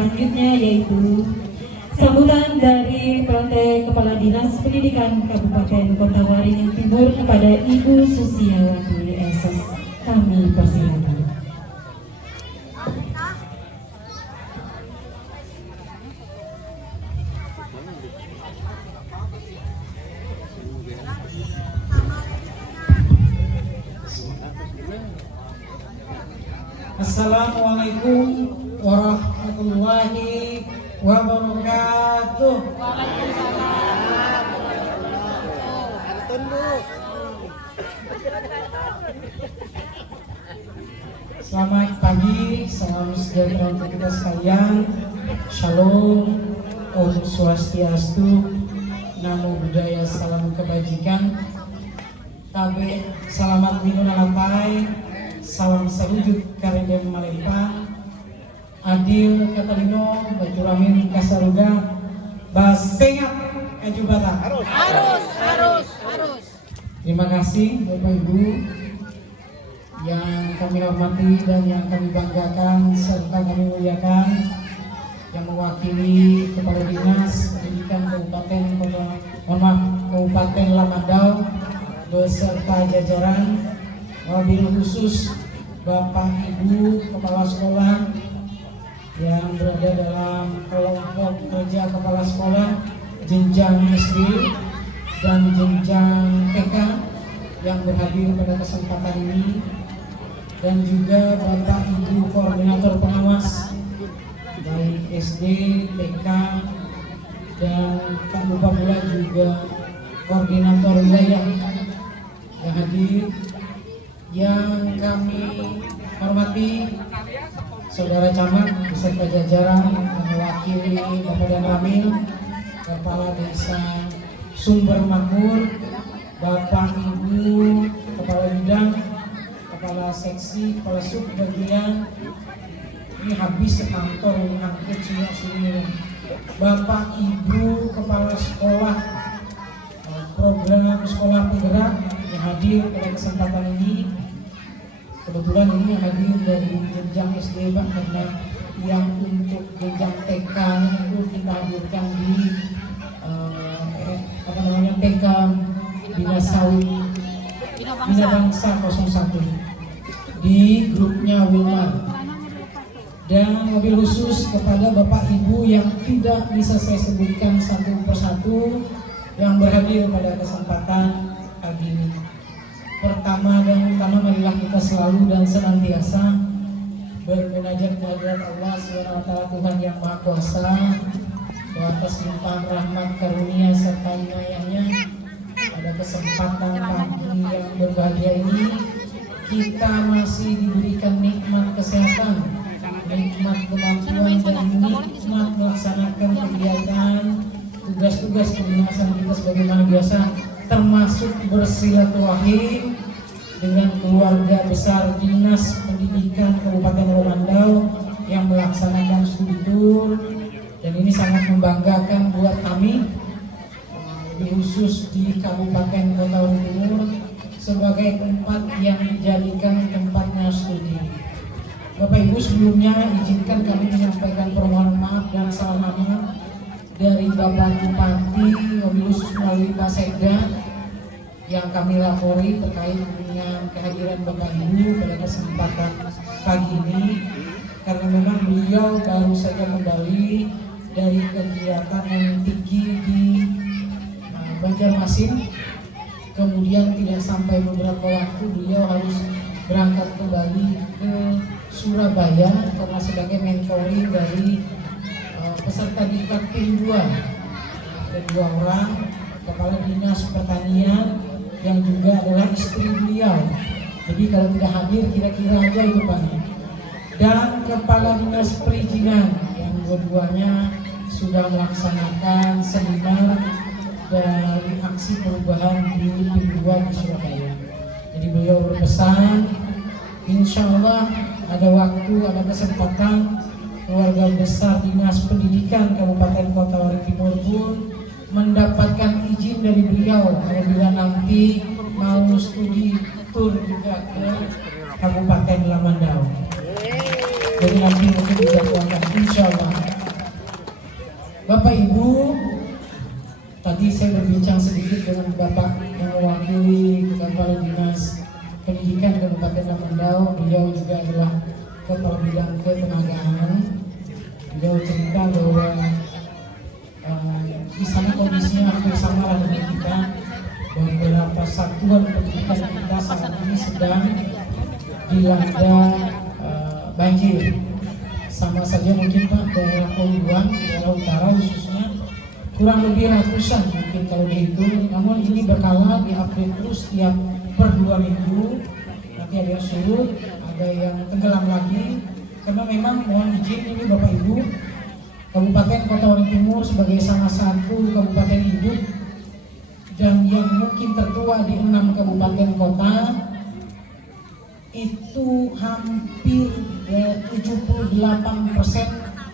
selanjutnya yaitu sambutan dari PLT Kepala Dinas Pendidikan Kabupaten Kota Waringin Timur kepada Ibu Susiawati SS. Kami persilakan. Assalamualaikum warahmatullahi wabarakatuh. Selamat pagi, salam sejahtera untuk kita sekalian. Shalom, Om Swastiastu, Namo Buddhaya, salam kebajikan. Tabe, selamat minun alapai. Salam salujud karendem malempang. Adil Katalino Bajuramin Kasaruga Basengat Kajubata. Harus. Terima kasih Bapak Ibu yang kami hormati dan yang kami banggakan serta kami muliakan, yang mewakili Kepala Dinas Pendidikan Kabupaten Lamandau beserta jajaran, wabil khusus Bapak Ibu Kepala Sekolah yang berada dalam kelompok kerja kepala sekolah jenjang SD dan jenjang TK yang berhadir pada kesempatan ini, dan juga Bapak Ibu koordinator pengawas baik SD, TK, dan Kak Lupa pula juga koordinator wilayah yang hadir. Yang kami hormati Saudara Camat beserta jajaran yang mewakili Bapak Dan Ramil, Kepala Desa Sumber Makmur, Bapak Ibu Kepala Bidang, Kepala Seksi, Kepala Sub bagian. Ini habis sekantor ngangkut semua sini. Bapak Ibu Kepala Sekolah Program Sekolah Penggerak yang hadir pada kesempatan ini. Kebetulan ini hadir dari jenjang SD Pak, karena yang untuk jenjang TK itu kita hadirkan di TK Bina Sawit Bina Bangsa 01 di grupnya Wilmar. Dan mobil khusus kepada Bapak Ibu yang tidak bisa saya sebutkan satu persatu yang berhadir pada kesempatan pagi ini. Pertama dan utama, marilah kita selalu dan senantiasa bermunajat kehadirat Allah SWT, Tuhan yang Maha Kuasa, atas limpahan rahmat karunia serta inayahnya. Pada kesempatan pagi yang berbahagia ini, kita masih diberikan nikmat kesehatan, nikmat kemampuan, dan nikmat melaksanakan kegiatan tugas-tugas kedinasan kita sebagaimana biasa, termasuk bersilaturahim dengan keluarga besar Dinas Pendidikan Kabupaten Lamandau yang melaksanakan studi tour, dan ini sangat membanggakan buat kami, lebih khusus di Kabupaten Kota Waringin Timur sebagai tempat yang dijadikan tempatnya studi. Bapak Ibu, sebelumnya izinkan kami menyampaikan permohonan maaf dan salam hormat dari Bapak Bupati, wabil khusus melalui Pak Sekda, yang kami lapori terkait dengan kehadiran Bapak Ibu pada kesempatan pagi ini, karena memang beliau baru saja kembali dari kegiatan MTQ di Banjarmasin. Kemudian tidak sampai beberapa waktu beliau harus berangkat kembali ke Surabaya karena sebagai mentoring dari peserta diklat tim 2. Ada 2 orang, Kepala Dinas Pertanian yang juga adalah istri beliau. Jadi kalau tidak hadir kira-kira aja itu Pak. Dan Kepala Dinas Perizinan yang dua-duanya sudah melaksanakan seminar dari aksi perubahan di tim 2 di Surabaya. Jadi beliau berpesan, insya Allah ada waktu, ada kesempatan keluarga besar Dinas Pendidikan Kabupaten Kota Waringin Timur pun mendapatkan izin dari beliau apabila nanti mau studi tur juga ke Kabupaten Lamandau. Jadi nanti mungkin dijadwalkan insya Allah Bapak Ibu, tadi saya berbincang sedikit dengan Bapak yang mewakili Kepala Dinas Pendidikan Kabupaten Lamandau. Beliau juga adalah Kepala Bidang Ketenagaan. Beliau cerita bahwa di sana kondisinya hampir sama lah dengan kita. Beberapa satuan pendidikan kita saat ini sedang dilanda banjir. Sama saja mungkin Pak, daerah Poluan, daerah utara khususnya kurang lebih ratusan mungkin kalau dihitung. Namun ini berkala diupdate terus tiap per 2 minggu. Nanti ada yang surut, ada yang tenggelam lagi. Karena memang mohon izin ini Bapak Ibu, Kabupaten Kota Waringin Timur sebagai salah satu kabupaten induk dan yang mungkin tertua di 6 kabupaten kota, itu hampir 78%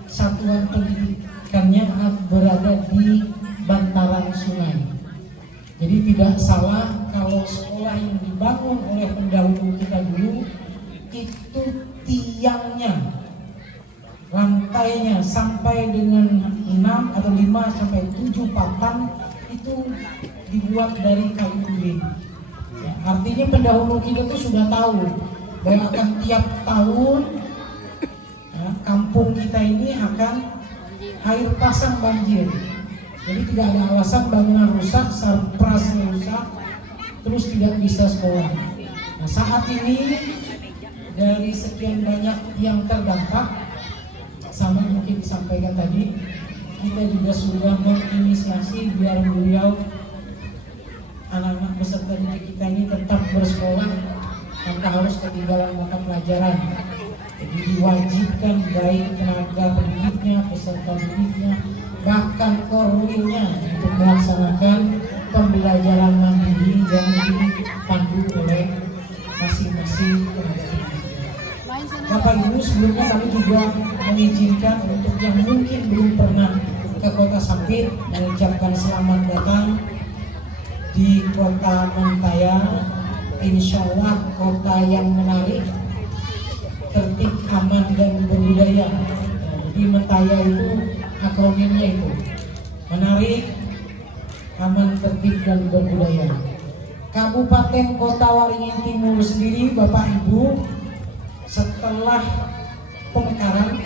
satuan pendidikannya berada di bantaran sungai. Jadi tidak salah kalau sekolah yang dibangun oleh pendahulu kita dulu itu tiangnya, lantainya sampai dengan 6 atau 5 sampai 7 patang itu dibuat dari kayu urin. Ya, artinya pendahulu kita tuh sudah tahu bahwa akan tiap tahun ya, kampung kita ini akan air pasang banjir. Jadi tidak ada alasan bangunan rusak, sarprasnya rusak, terus tidak bisa sekolah. Nah saat ini dari sekian banyak yang terdampak, sama mungkin disampaikan tadi, kita juga sudah menginisiasi biar beliau anak-anak peserta didik kita ini tetap bersekolah tanpa harus ketinggalan mata pelajaran. Jadi diwajibkan baik tenaga pendidiknya, peserta didiknya, bahkan korwilnya untuk melaksanakan pembelajaran mandiri yang dipandu oleh masing-masing tenaga pendidik. Bapak Ibu, sebelumnya kami juga mengizinkan untuk yang mungkin belum pernah ke Kota Sampit mengucapkan selamat datang di Kota Mentaya. Insya Allah kota yang menarik, tertib, aman dan berbudaya. Jadi Mentaya itu akronimnya itu menarik, aman, tertib dan berbudaya. Kabupaten Kota Waringin Timur sendiri Bapak Ibu, setelah pemekaran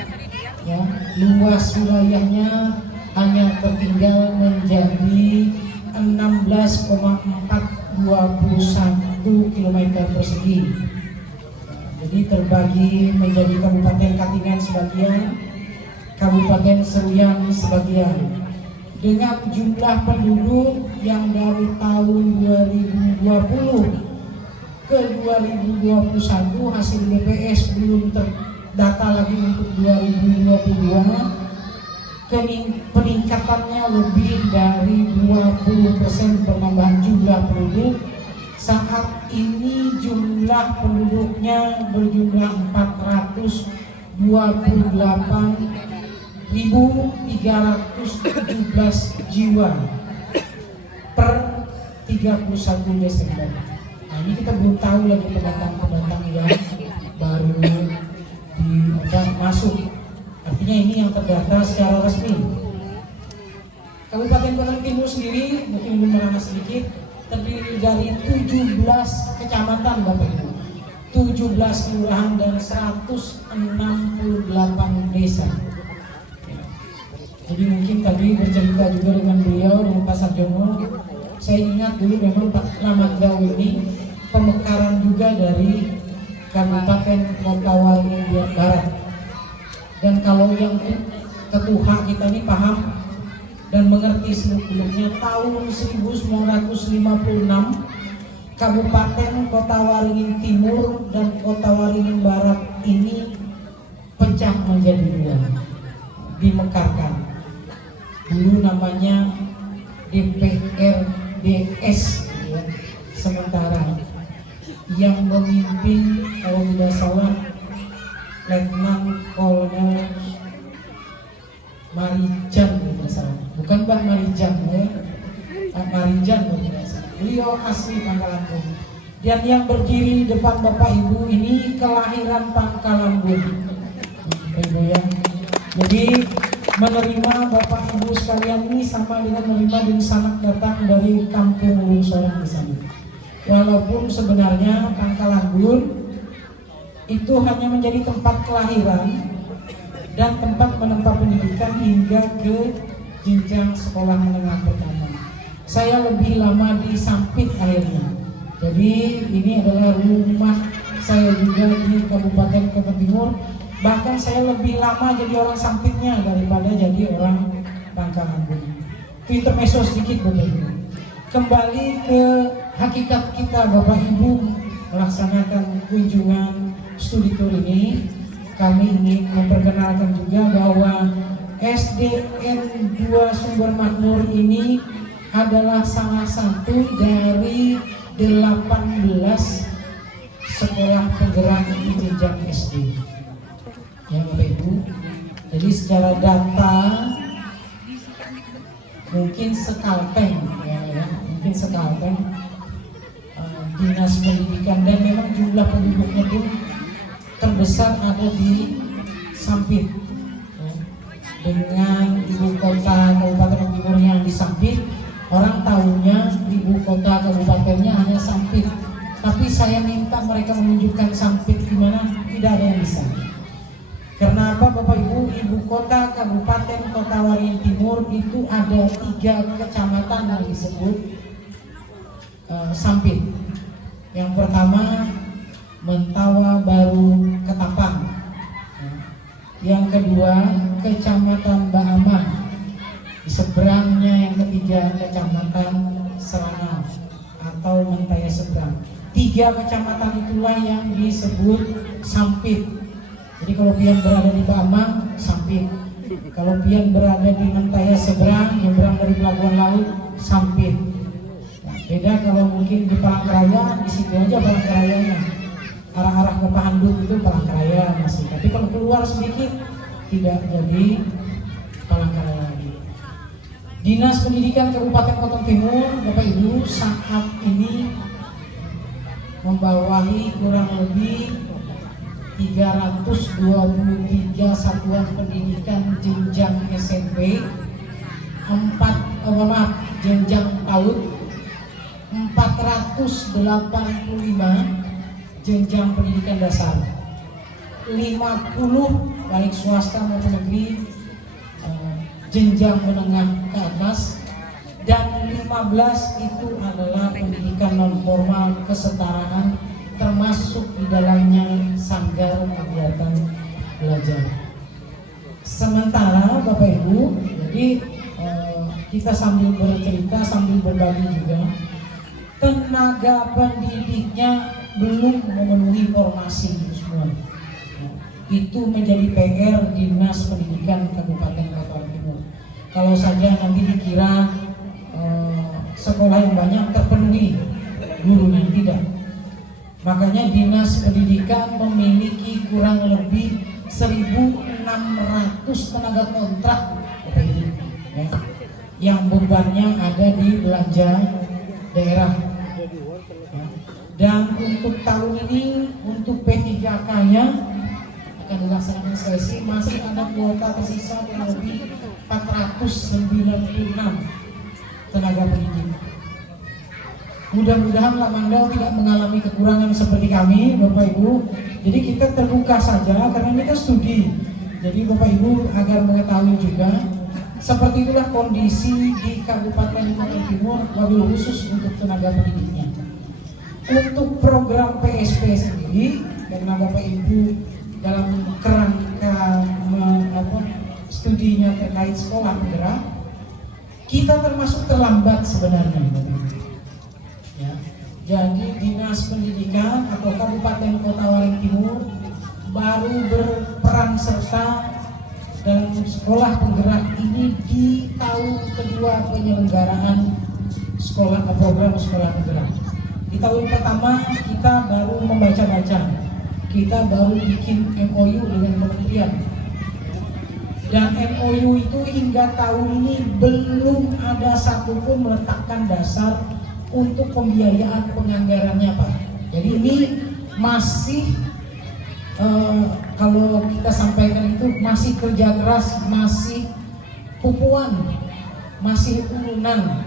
ya, luas wilayahnya hanya tertinggal menjadi 16,421 km persegi. Jadi terbagi menjadi Kabupaten Katingan sebagian, Kabupaten Seruyan sebagian. Dengan jumlah penduduk yang dari tahun 2020 ke 2021 hasil BPS belum terdata lagi untuk 2022. Peningkatannya lebih dari 20% penambahan jumlah penduduk. Saat ini jumlah penduduknya berjumlah 428.317 jiwa per 31 Desember. Nah ini kita belum tahu lagi pendatang-pendatang yang baru masuk. Artinya ini yang terdata secara resmi. Kabupaten Waringin Timur sendiri mungkin belum merambah sedikit, terdiri dari 17 kecamatan Bapak Ibu, 17 kelurahan dan 168 desa. Jadi mungkin tadi bercerita juga dengan beliau, dengan Pak Sarjono. Saya ingat dulu memang Pak Lamandau ini pemekaran juga dari Kabupaten Kota Waringin Barat. Dan kalau yang ketuha kita ini paham dan mengerti seluk-beluknya, tahun 1956 Kabupaten Kota Waringin Timur dan Kota Waringin Barat ini pecah menjadi dua, dimekarkan. Dulu namanya DPRDS ya, sementara yang memimpin kalau tidak salah Letnan Kolonel Marijan, bukan Mbak Marijan ya, Pak Marijan beliau asli Pangkalambun. Dan yang berdiri depan Bapak Ibu ini kelahiran Pangkalambun, Ibu ya. Jadi menerima Bapak Ibu sekalian ini sama dengan menerima dan sanak datang dari kampung Wulung Sorong di sana. Walaupun sebenarnya Pangkalanggun itu hanya menjadi tempat kelahiran dan tempat menempat pendidikan hingga ke jenjang sekolah menengah pertama. Saya lebih lama di Sampit akhirnya. Jadi ini adalah rumah saya juga di Kabupaten Kota Timur. Bahkan saya lebih lama jadi orang Sampitnya daripada jadi orang Pangkalanggun. Itu intermezzo sedikit Bapak Ibu. Kembali ke hakikat kita Bapak Ibu melaksanakan kunjungan studi tour ini, kami ingin memperkenalkan juga bahwa SDN 2 Sumber Makmur ini adalah salah satu dari 18 sekolah penggerak di jenjang SD. Ya Bapak Ibu, jadi secara data mungkin sekalpeng mungkin sekalpeng Dinas Pendidikan, dan memang jumlah penduduknya pun terbesar ada di Sampit ya. Dengan ibu kota Kabupaten Timur yang di Sampit, orang tahunya ibu kota kabupatennya hanya Sampit. Tapi saya minta mereka menunjukkan Sampit di mana, tidak ada yang bisa. Karena apa Bapak Ibu, ibu kota Kabupaten Kota Waringin Timur itu ada 3 kecamatan yang disebut Sampit. Yang pertama Mentawa Baru Ketapang, yang kedua Kecamatan Baaman, di seberangnya yang ketiga Kecamatan Serana atau Mentaya Seberang. 3 kecamatan itulah yang disebut Sampit. Jadi kalau pian berada di Baaman, Sampit. Kalau pian berada di Mentaya Seberang, nyebrang dari pelabuhan laut, Sampit. Beda kalau mungkin di Palangkaraya, di situ aja Palangkarayanya. Arah-arah ke Pahandut itu Palangkaraya masih. Tapi kalau keluar sedikit tidak jadi Palangkaraya lagi. Dinas Pendidikan Kabupaten Kota Timur, Bapak Ibu, saat ini membawahi kurang lebih 323 satuan pendidikan jenjang SMP, jenjang PAUD, 485 jenjang pendidikan dasar, 50 baik swasta maupun negeri jenjang menengah ke atas, dan 15 itu adalah pendidikan non formal kesetaraan, termasuk di dalamnya sanggar kegiatan belajar. Sementara Bapak Ibu, jadi kita sambil bercerita sambil berbagi juga, tenaga pendidiknya belum memenuhi formasi itu semua. Itu menjadi PR Dinas Pendidikan Kabupaten Kota Timur. Kalau saja nanti dikira sekolah yang banyak terpenuhi gurunya, tidak. Makanya Dinas Pendidikan memiliki kurang lebih 1.600 tenaga kontrak ya, yang bebannya ada di belanja daerah ya. Dan untuk tahun ini untuk P3K-nya akan dilaksanakan seleksi, masih ada kuota tersisa kurang lebih 496 tenaga pendidik. Mudah-mudahan Lamandau tidak mengalami kekurangan seperti kami, Bapak Ibu. Jadi kita terbuka saja karena ini kan studi. Jadi Bapak Ibu agar mengetahui juga seperti itulah kondisi di Kabupaten Kota Timur, wabil khusus untuk tenaga pendidiknya. Untuk program PSP sendiri, karena Bapak Ibu dalam kerangka studinya terkait sekolah penggerak, kita termasuk terlambat sebenarnya, Bapak Ibu. Ya. Jadi Dinas Pendidikan atau Kabupaten Kota Waringin Timur baru berperan serta dalam sekolah penggerak ini di tahun kedua penyelenggaraan program sekolah penggerak. Di tahun pertama kita baru membaca-baca, kita baru bikin MOU dengan kementerian, dan MOU itu hingga tahun ini belum ada satupun meletakkan dasar untuk pembiayaan penganggarannya, Pak. Jadi ini masih kalau kita sampaikan itu masih kerja keras, masih Pupuan masih urunan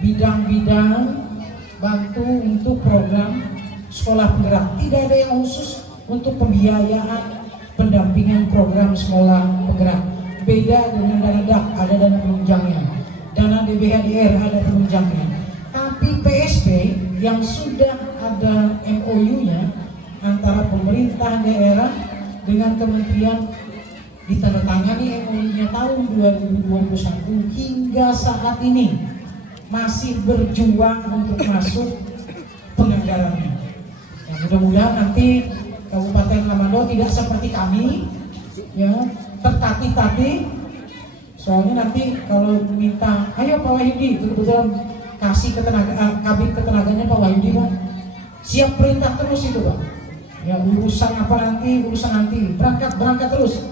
bidang-bidang bantu untuk program sekolah penggerak. Tidak ada yang khusus untuk pembiayaan pendampingan program sekolah penggerak. Beda dengan dana DAP, ada dana penunjangnya. Dana DBHDR ada penunjangnya. Tapi PSP yang sudah ada MOU-nya antara pemerintah daerah dengan kementerian, ditandatangani MOU-nya tahun 2021 hingga saat ini masih berjuang untuk masuk penganggarannya. Ya, mudah-mudahan nanti Kabupaten Lamando tidak seperti kami, ya, tertati-tati. Soalnya nanti kalau minta, ayo Pak Wahyudi, kebetulan kasih kabin ketenaganya Pak Wahyudi, Pak, siap perintah terus itu, Pak. Ya, urusan apa nanti, berangkat terus.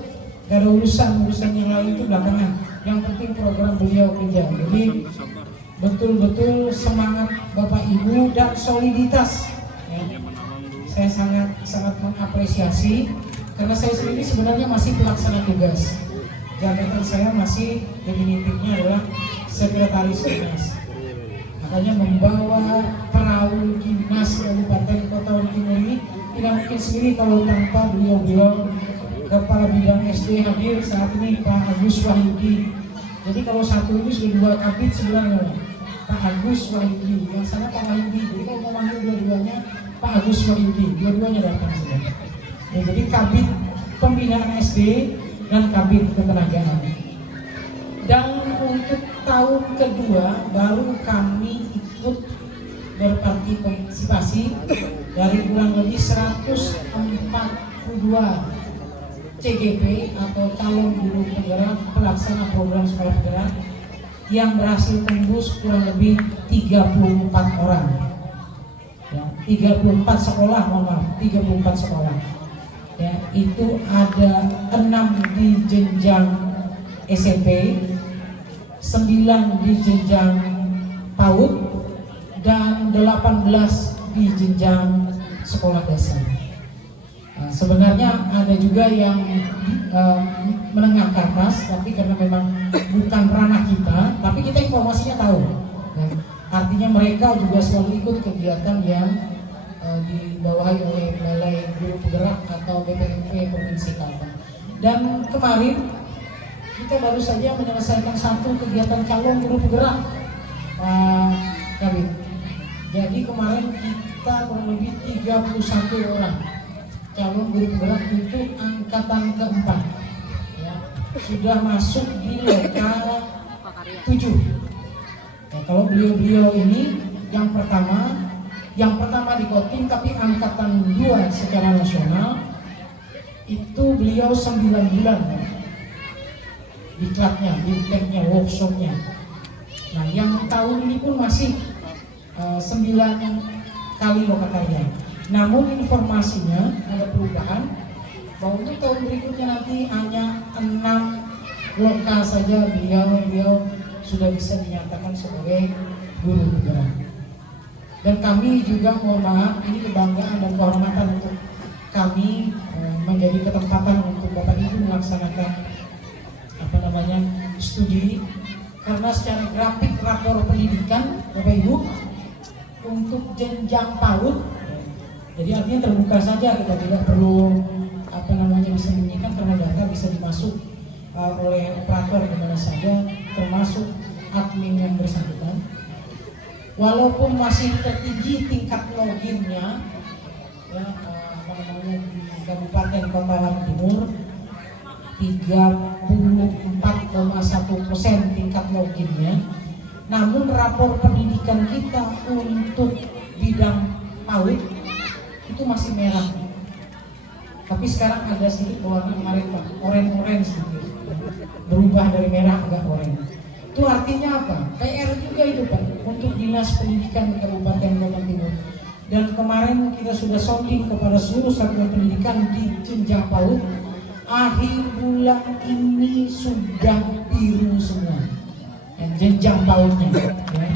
Gak ada urusan yang lain itu belakangan. Yang penting program beliau kerja. Jadi betul-betul semangat Bapak Ibu dan soliditas, ya. Saya sangat mengapresiasi karena saya sendiri sebenarnya masih pelaksana tugas. Jabatan saya masih definitifnya adalah sekretaris dinas. Makanya membawa perahu dinas Kabupaten Kota Waru Timur ini tidak mungkin sendiri kalau tanpa beliau Kepala Bidang SD hadir saat ini, Pak Agus Wahyudi. Jadi kalau satu ini sudah dua kabit sebenarnya, Pak Agus Wahyudi, yang sana Pak Wahyudi. Jadi kalau mau manggil dua-duanya Pak Agus Wahyudi, dua-duanya datang saja. Ya, jadi kabit pembinaan SD dan kabit ketenagaan. Dan untuk tahun kedua baru kami ikut berpartisipasi dari kurang lebih 142 CGP atau calon guru penggerak pelaksana program sekolah penggerak yang berhasil tembus kurang lebih 34 orang. Ya, 34 sekolah, mohon maaf, 34 sekolah. Ya, itu ada 6 di jenjang SMP, 9 di jenjang PAUD, dan 18 di jenjang sekolah dasar. Nah, sebenarnya ada juga yang menengah ke atas, tapi karena memang bukan ranah kita, tapi kita informasinya tahu. Ya, artinya mereka juga selalu ikut kegiatan yang dibawahi oleh Balai Guru Penggerak atau BPMP Provinsi Kalteng. Dan kemarin kita baru saja menyelesaikan satu kegiatan calon guru penggerak, Pak Kabit. Jadi kemarin kita kurang lebih 31 orang calon guru penggerak untuk angkatan keempat, ya, sudah masuk di lokal 7. Ya, kalau beliau ini yang pertama di Kotim, tapi angkatan 2 secara nasional itu beliau 9 bulan, ya, diklatnya, bimteknya, workshopnya. Nah, yang tahun ini pun masih 9 kali lokakarya. Namun informasinya ada perubahan bahwa untuk tahun berikutnya nanti hanya 6 lokal saja beliau sudah bisa dinyatakan sebagai guru penggerak. Dan kami juga mohon maaf, ini kebanggaan dan kehormatan untuk kami menjadi ketempatan untuk Bapak Ibu melaksanakan studi, karena secara grafik rapor pendidikan Bapak Ibu untuk jenjang PAUD, jadi artinya terbuka saja, kita tidak perlu disembunyikan karena data bisa dimasuk oleh operator di mana saja, termasuk admin yang bersangkutan. Walaupun masih tertinggi tingkat loginnya, ya, di Kabupaten Kota Waru Timur 34,1% tingkat loginnya. Namun rapor pendidikan kita untuk bidang PAUD itu masih merah. Tapi sekarang ada sedikit warna kemarin Pak, orange sedikit, berubah dari merah agak orange. Itu artinya apa? PR juga itu Pak untuk Dinas Pendidikan Kabupaten Kota Timur. Dan kemarin kita sudah sounding kepada seluruh satuan pendidikan di jenjang PAUD, akhir bulan ini sudah biru semua, jenjang PAUD-nya. Ya.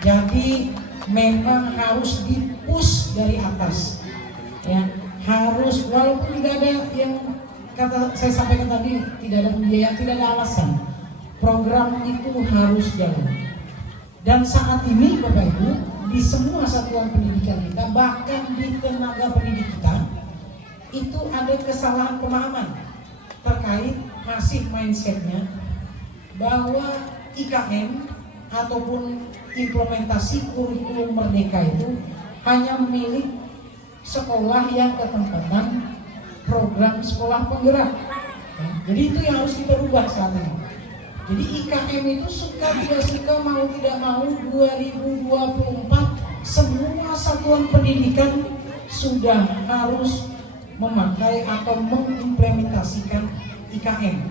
Jadi memang harus dipush dari atas, ya, harus, walaupun tidak ada yang kata saya sampaikan tadi, tidak ada biaya, tidak ada alasan. program itu harus jalan. Dan saat ini Bapak Ibu, di semua satuan pendidikan kita, bahkan di tenaga pendidik kita, itu ada kesalahan pemahaman terkait masih mindsetnya bahwa IKM ataupun implementasi kurikulum merdeka itu hanya milik sekolah yang ketempatan program sekolah penggerak. Jadi itu yang harus kita rubah saat ini. Jadi IKM itu suka tidak suka, mau tidak mau, 2024 semua satuan pendidikan sudah harus memakai atau mengimplementasikan IKM.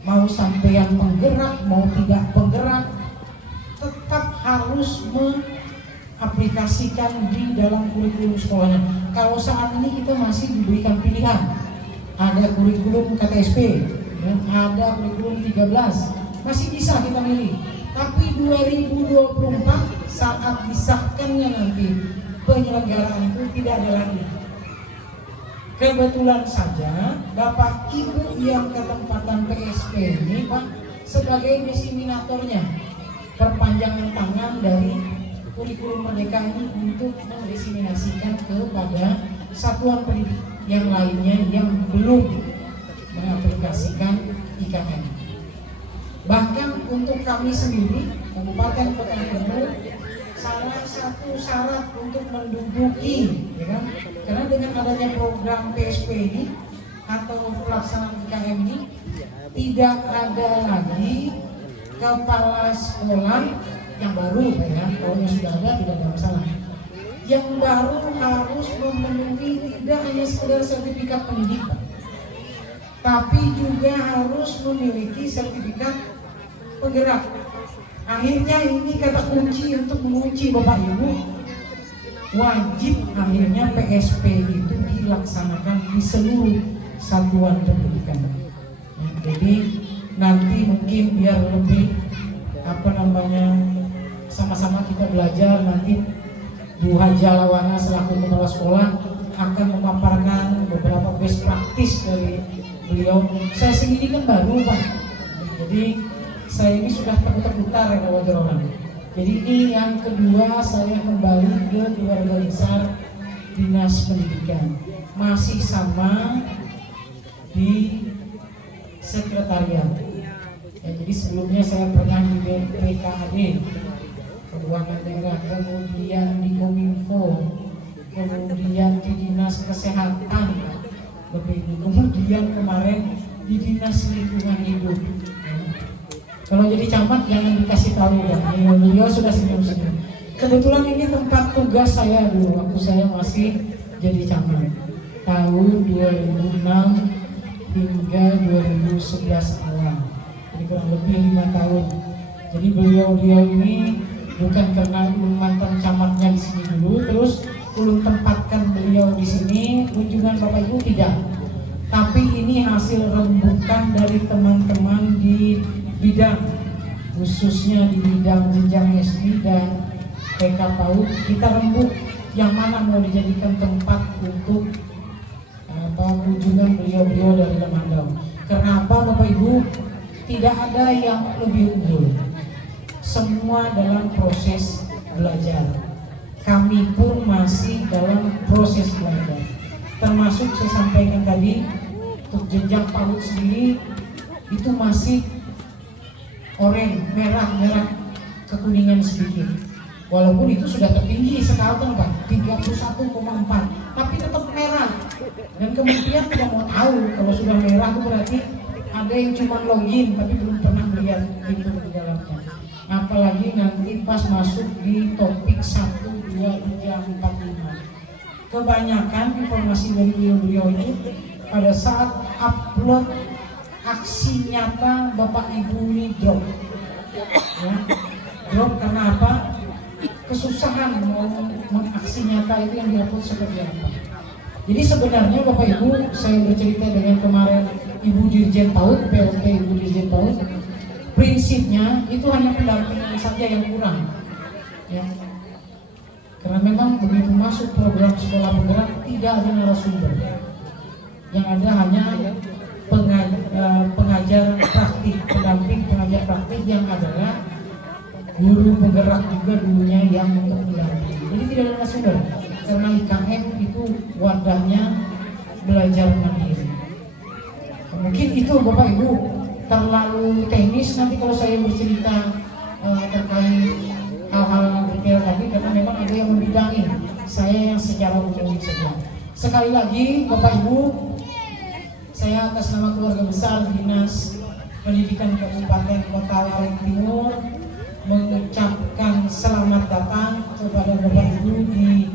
Mau sampean penggerak, mau tidak penggerak, tetap harus mengaplikasikan di dalam kurikulum sekolahnya. Kalau saat ini kita masih diberikan pilihan, ada kurikulum KTSP, ada kurikulum 13, masih bisa kita milih. Tapi 2024 saat disahkannya nanti penyelenggaraan itu tidak ada lagi. Kebetulan saja Bapak Ibu yang ketempatan PSP ini Pak sebagai diseminatornya, perpanjangan tangan dari kurikulum merdeka ini untuk mendiseminasikan kepada satuan pendidik yang lainnya yang belum mengaplikasikan IKM. Bahkan untuk kami sendiri, Kabupaten Pekanbaru, salah satu syarat untuk menduduki, ya kan? Karena dengan adanya program PSP ini atau pelaksanaan IKM ini, tidak ada lagi kepala sekolah yang baru, ya. Kalau yang sudah ada tidak ada masalah. Yang baru harus memenuhi tidak hanya sekedar sertifikat pendidikan, tapi juga harus memiliki sertifikat penggerak. Akhirnya ini kata kunci untuk mengunci Bapak Ibu, wajib akhirnya PSP itu dilaksanakan di seluruh satuan pendidikan. Ya, jadi nanti mungkin biar lebih sama-sama kita belajar, nanti Bu Haja Lawana selaku kepala sekolah akan memaparkan beberapa best practice dari beliau. Saya sendiri kan baru Pak, jadi saya ini sudah terputar ya wajar orang. Jadi ini yang kedua saya kembali ke keluarga besar Dinas Pendidikan, masih sama di sekretariat. Ya, jadi sebelumnya saya pernah di BPKAD, Keuangan Daerah, kemudian di Kominfo, kemudian di Dinas Kesehatan, kemudian kemarin di Dinas Lingkungan Hidup. Kalau jadi camat jangan dikasih tahu ya, beliau sudah senyum-senyum. Kebetulan ini tempat tugas saya dulu waktu saya masih jadi camat, tahun 2006 hingga 2011 awal, jadi kurang lebih 5 tahun. Jadi beliau ini bukan karena mantan camatnya di sini dulu, terus ulun tempatkan beliau di sini kunjungan Bapak Ibu tidak, tapi ini hasil rembukan dari teman-teman di bidang, khususnya di bidang jenjang SD dan TK PAUD. Kita rembuk yang mana mau dijadikan tempat untuk kunjungan beliau-beliau dari Lemandau. Kenapa Bapak Ibu? Tidak ada yang lebih unggul, semua dalam proses belajar. Kami pun masih dalam proses belajar, termasuk saya sampaikan tadi untuk jenjang PAUD sendiri itu masih oranye, merah kekuningan sedikit. Walaupun itu sudah tertinggi sekarang Pak, 31,4, tapi tetap merah. Dan kemudian tidak mau tahu kalau sudah merah itu berarti ada yang cuma login tapi belum pernah melihat itu di dalamnya. Apalagi nanti pas masuk di topik 1, 2, 3, 4, 5. Kebanyakan informasi dari beliau ini pada saat upload aksi nyata Bapak Ibu ini drop, ya. Drop karena apa? Kesusahan mau mengaksi nyata itu yang diupload seperti apa. Jadi sebenarnya Bapak Ibu, saya bercerita dengan kemarin Ibu Dirjen PAUD, PLT Ibu Dirjen PAUD, prinsipnya itu hanya pendampingan saja yang kurang, ya. Karena memang begitu masuk program sekolah penggerak tidak ada narasumber, yang ada hanya pengajar praktik, pendamping pengajar praktik yang adalah guru penggerak juga dulunya yang untuk mendampingi. Jadi tidak ada narasumber karena IKM itu wadahnya belajar mandiri. Mungkin itu Bapak Ibu terlalu teknis nanti kalau saya bercerita terkait hal-hal detail tadi, karena memang ada yang membidangi, saya yang secara umum saja. Sekali lagi Bapak Ibu, saya atas nama keluarga besar Dinas Pendidikan Kabupaten Kota Waring Timur mengucapkan selamat datang kepada Bapak Ibu di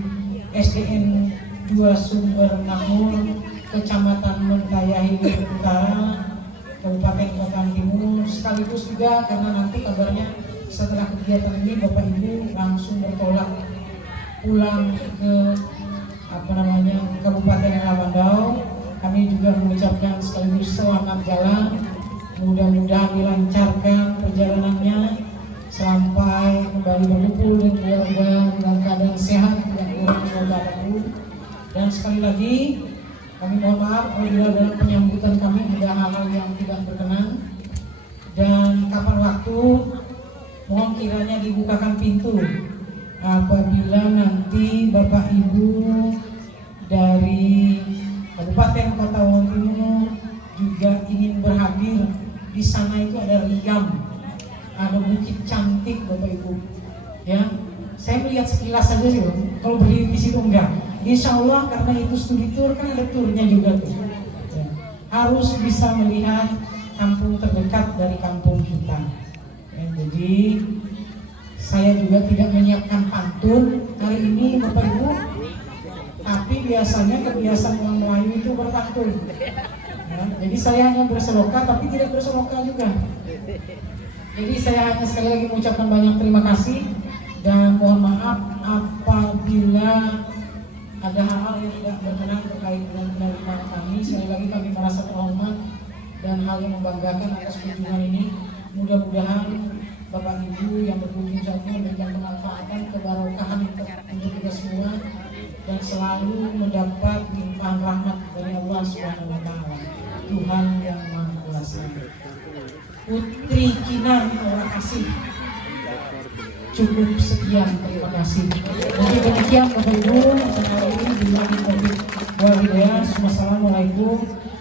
SDN 2 Sumber Makmur, Kecamatan Mentaya Hilir Utara, Kabupaten Kota Timur. Sekaligus juga karena nanti kabarnya setelah kegiatan ini Bapak Ibu langsung bertolak pulang ke Kabupaten Lamandau. Kami juga mengucapkan sekaligus selamat jalan, mudah-mudahan dilancarkan perjalanannya sampai kembali berkumpul dengan keluarga dalam keadaan sehat, tidak kurang suatu apapun. Dan sekali lagi kami mohon maaf apabila dalam penyambutan kami ada hal-hal yang tidak berkenan, dan kapan waktu mohon kiranya dibukakan pintu apabila nanti Bapak Ibu dari Kabupaten Kota Waring Timur juga ingin berhadir. Di sana itu ada Riam, ada bukit cantik Bapak Ibu. Ya, saya melihat sekilas saja sih, kalau berdiri di situ enggak. Insya Allah karena itu studi tour kan ada turnya juga tuh. Ya, harus bisa melihat kampung terdekat dari kampung kita. Ya, jadi saya juga tidak menyiapkan pantun hari ini Bapak Ibu, tapi biasanya kebiasaan orang Melayu itu berpantun. Ya, jadi saya hanya berseloka tapi tidak berseloka juga. Jadi saya hanya sekali lagi mengucapkan banyak terima kasih dan mohon maaf apabila ada hal-hal yang tidak berkenan terkait dengan penerimaan kami. Sekali lagi kami merasa terhormat dan hal yang membanggakan atas kunjungan ini. Mudah-mudahan Bapak Ibu yang berkunjung saat ini memberikan kemanfaatan, keberkahan untuk kita semua dan selalu mendapat limpahan rahmat dari Allah Subhanahu wa taala, Tuhan yang Maha Kuasa. Putri Kinan Aura Kasih. Cukup sekian, terima kasih. Mungkin demikian Bapak Ibu, hari ini bilangi Covid Walhidayah. Wassalamualaikum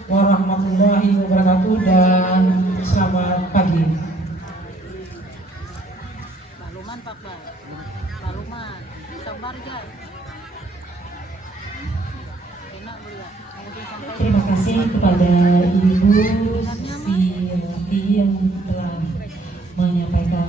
warahmatullahi wabarakatuh dan selamat pagi. Paluman Papa, paluman, sabar guys. Enak boleh. Terima kasih kepada Ibu Susiawati yang telah menyampaikan